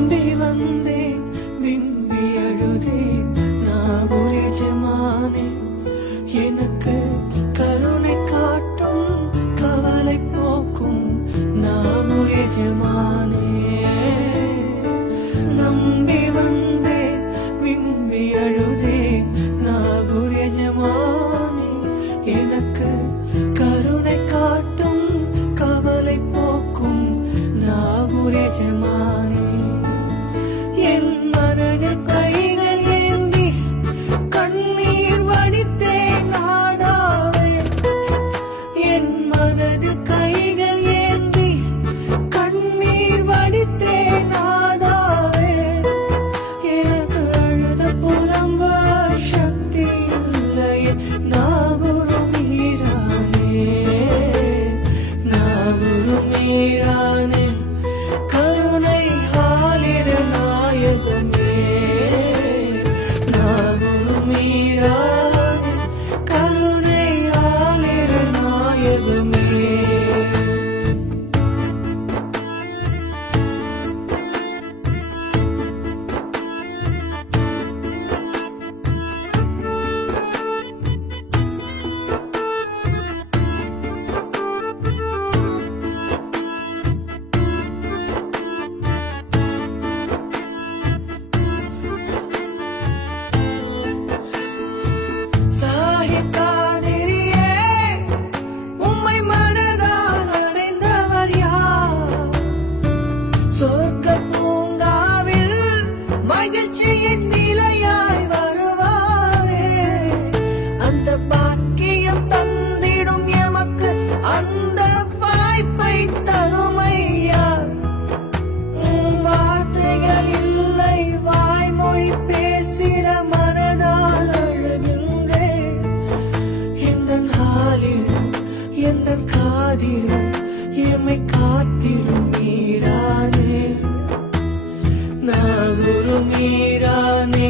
நம்பி வந்தேன் விம்பி அழுதேன் நாகூர் எஜமானே எனக்கு கருணை காட்டும் கவலை போக்கும் நாகூர் எஜமானே நம்பி வந்தேன் விம்பி அழுதேன் நாகூர் எஜமானே எனக்கு கருணை காட்டும் கவலை போக்கும் நாகூர் எஜமானே என் மனதில் கைகள் ஏந்தி கண்ணீர் வடித்தேன் நாதாவே என் மனதில் கைகள் ஏந்தி கண்ணீர் வடித்தேன் நாதாவே எனக்கு அழுத புலம்ப சக்தி இல்லையே நாகூர் மீரானே நாகூர் மீரானே கருணை ஆலிர நாயகமே நாகூர் மீரானே கருணை ஆலிர நாயகமே சாஹிகாதிரியே உம்மை மனதால் அடைந்தவர் யார் சொர்க்க பூங்காவில் மகிழ்ச்சியின் நிலையாய் வருவாரே அந்த பாக்கியம் தந்திடும் எமக்கு அந்த வாய்ப்பை தருமையா வார்த்தைகள் இல்லை வாய்மொழி பேசிட மனதால் அழுகின்றேன் எந்தன் ஆலில் எந்தன் காதில் எம்மை காத்திடும் மீரானே நாகூர் மீரானே